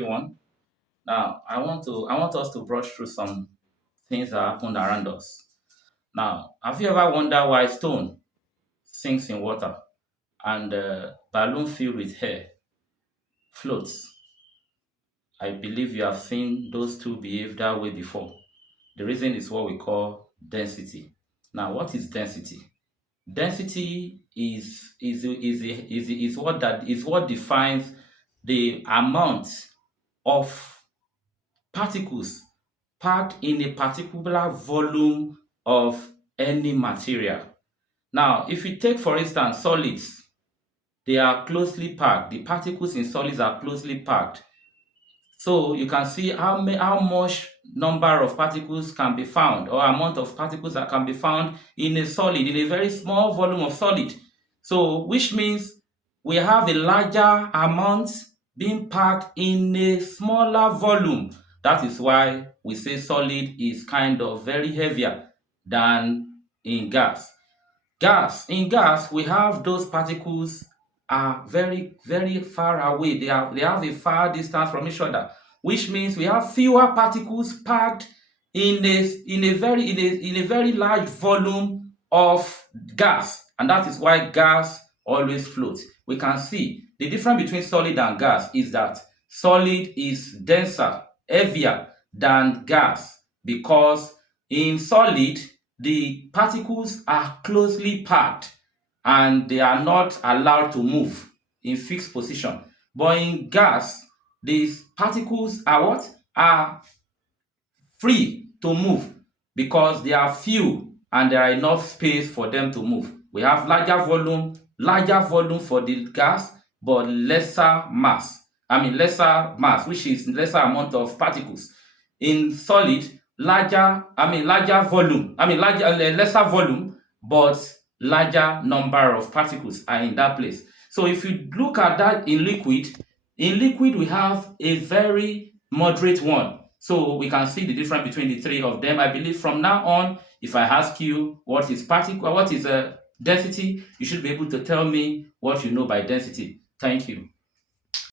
everyone. Now, I want us to brush through some things that happen around us. Now, have you ever wondered why stone sinks in water and balloon filled with air floats? I believe you have seen those two behave that way before. The reason is what we call density. Now, what is density? Density is what defines the amount of particles packed in a particular volume of any material. Now, if you take, for instance, solids, they are closely packed. The particles in solids are closely packed. So you can see how much number of particles can be found, or amount of particles that can be found in a solid, in a very small volume of solid. So which means we have a larger amount being packed in a smaller volume. That is why we say solid is kind of very heavier than in gas. In gas, we have those particles are very, very far away. They have a far distance from each other, which means we have fewer particles packed in a very large volume of gas, and that is why gas always floats. We can see the difference between solid and gas is that solid is denser, heavier than gas, because in solid the particles are closely packed and they are not allowed to move in fixed position. But in gas, these particles are what? Are free to move because they are few and there are enough space for them to move. We have larger volume for the gas, but lesser mass. Lesser mass, which is lesser amount of particles. In solid, larger volume. Lesser volume, but larger number of particles are in that place. So if you look at that in liquid we have a very moderate one. So we can see the difference between the three of them. I believe from now on, if I ask you what is density, you should be able to tell me what you know by density. Thank you.